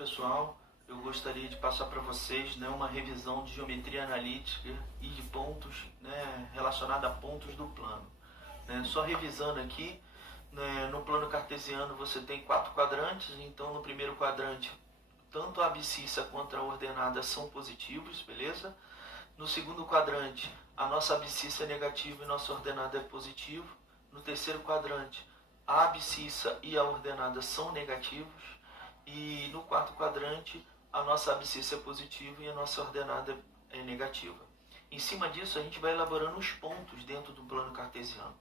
pessoal, eu gostaria de passar para vocês, né, uma revisão de geometria analítica e de pontos, né, relacionada a pontos do plano. Né? Só revisando aqui, né, no plano cartesiano você tem 4 quadrantes, então no primeiro quadrante tanto a abscissa quanto a ordenada são positivos, beleza? No segundo quadrante a nossa abscissa é negativa e nossa ordenada é positivo. No terceiro quadrante a abscissa e a ordenada são negativos. E no quarto quadrante a nossa abscissa é positiva e a nossa ordenada é negativa. Em cima disso a gente vai elaborando os pontos dentro do plano cartesiano.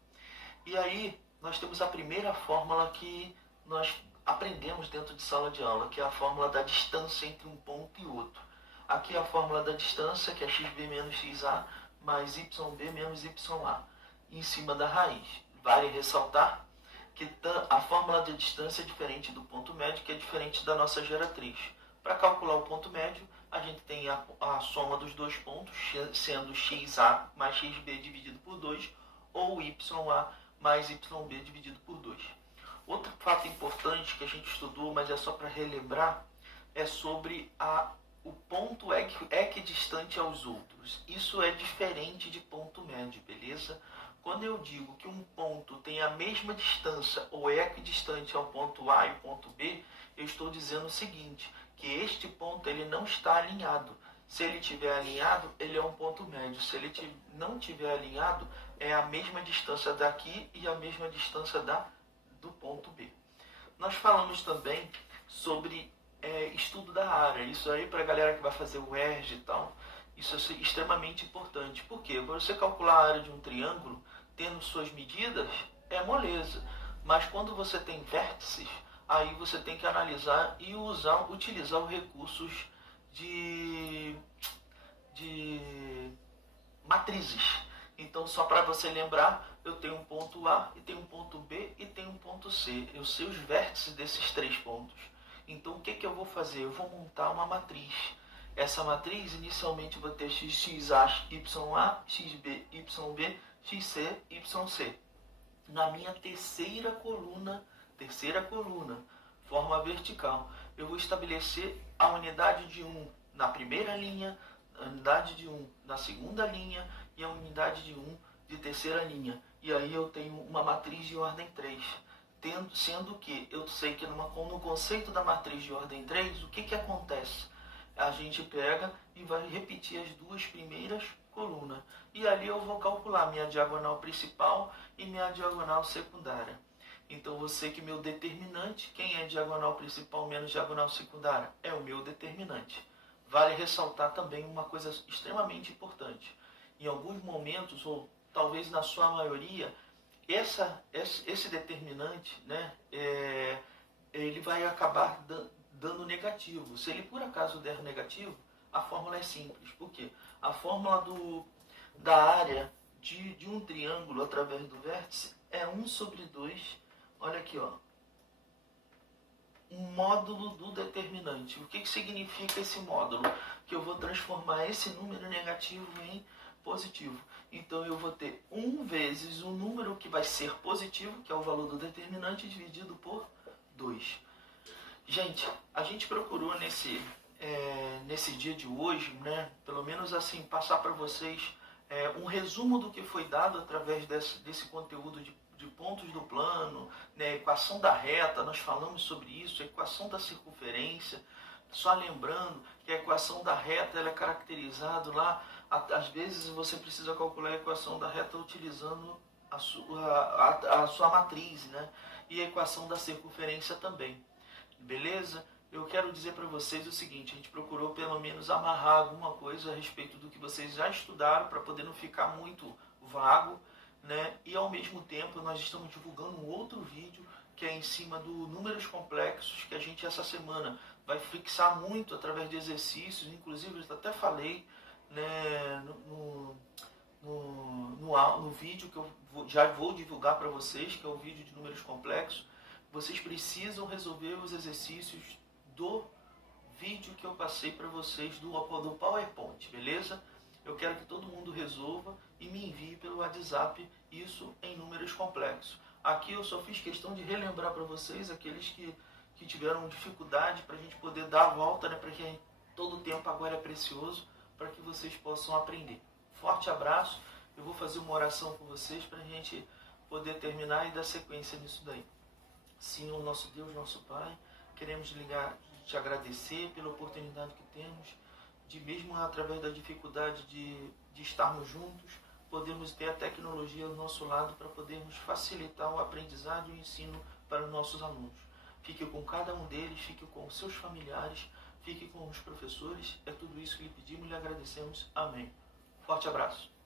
E aí nós temos a primeira fórmula que nós aprendemos dentro de sala de aula, que é a fórmula da distância entre um ponto e outro. Aqui é a fórmula da distância, que é xb menos xa mais yb menos ya, em cima da raiz. Vale ressaltar que a fórmula de distância é diferente do ponto médio, que é diferente da nossa geratriz. Para calcular o ponto médio, a gente tem a soma dos dois pontos, sendo xa mais xb dividido por 2, ou ya mais yb dividido por 2. Outro fato importante que a gente estudou, mas é só para relembrar, é sobre o ponto equidistante aos outros. Isso é diferente de ponto médio, beleza? Quando eu digo que um ponto tem a mesma distância ou é equidistante ao ponto A e o ponto B, eu estou dizendo o seguinte, que este ponto ele não está alinhado. Se ele estiver alinhado, ele é um ponto médio. Se ele não estiver alinhado, é a mesma distância daqui e a mesma distância do ponto B. Nós falamos também sobre estudo da área. Isso aí para a galera que vai fazer o ERG e tal, isso é extremamente importante. Por quê? Para você calcular a área de um triângulo, tendo suas medidas, é moleza. Mas quando você tem vértices, aí você tem que analisar e utilizar os recursos de matrizes. Então, só para você lembrar, eu tenho um ponto A, e tenho um ponto B, e tenho um ponto C. Eu sei os vértices desses 3 pontos. Então, o que eu vou fazer? Eu vou montar uma matriz. Essa matriz, inicialmente, eu vou ter xa, ya, xb, yb, xc, yc. Na minha terceira coluna, forma vertical, eu vou estabelecer a unidade de 1 na primeira linha, a unidade de 1 na segunda linha e a unidade de 1 de terceira linha. E aí eu tenho uma matriz de ordem 3. Sendo que eu sei que no conceito da matriz de ordem 3, o que acontece? A gente pega e vai repetir as 2 primeiras colunas. E ali eu vou calcular minha diagonal principal e minha diagonal secundária. Então eu sei que meu determinante, quem é diagonal principal menos diagonal secundária? É o meu determinante. Vale ressaltar também uma coisa extremamente importante. Em alguns momentos, ou talvez na sua maioria, esse determinante, né, ele vai acabar dando negativo. Se ele por acaso der negativo, a fórmula é simples. Por quê? A fórmula da área de um triângulo através do vértice é 1 sobre 2, olha aqui, ó, um módulo do determinante. O que significa esse módulo? Que eu vou transformar esse número negativo em positivo. Então eu vou ter 1 vezes o número que vai ser positivo, que é o valor do determinante, dividido por 2. Gente, a gente procurou nesse dia de hoje, né, pelo menos assim, passar para vocês um resumo do que foi dado através desse conteúdo de pontos do plano, né, equação da reta, nós falamos sobre isso, a equação da circunferência. Só lembrando que a equação da reta ela é caracterizada lá, às vezes você precisa calcular a equação da reta utilizando a sua matriz, né? E a equação da circunferência também. Beleza? Eu quero dizer para vocês o seguinte, a gente procurou pelo menos amarrar alguma coisa a respeito do que vocês já estudaram, para poder não ficar muito vago, né? E ao mesmo tempo nós estamos divulgando um outro vídeo que é em cima do números complexos, que a gente essa semana vai fixar muito através de exercícios, inclusive eu até falei, né, no vídeo que eu já vou divulgar para vocês, que é o vídeo de números complexos. Vocês precisam resolver os exercícios do vídeo que eu passei para vocês do PowerPoint, beleza? Eu quero que todo mundo resolva e me envie pelo WhatsApp isso em números complexos. Aqui eu só fiz questão de relembrar para vocês, aqueles que que tiveram dificuldade, para a gente poder dar a volta, né, para que todo o tempo agora é precioso, para que vocês possam aprender. Forte abraço, eu vou fazer uma oração com vocês para a gente poder terminar e dar sequência nisso daí. Senhor, nosso Deus, nosso Pai, queremos te agradecer pela oportunidade que temos de, mesmo através da dificuldade de estarmos juntos, podemos ter a tecnologia ao nosso lado para podermos facilitar o aprendizado e o ensino para os nossos alunos. Fique com cada um deles, fique com os seus familiares, fique com os professores. É tudo isso que lhe pedimos e lhe agradecemos. Amém. Forte abraço.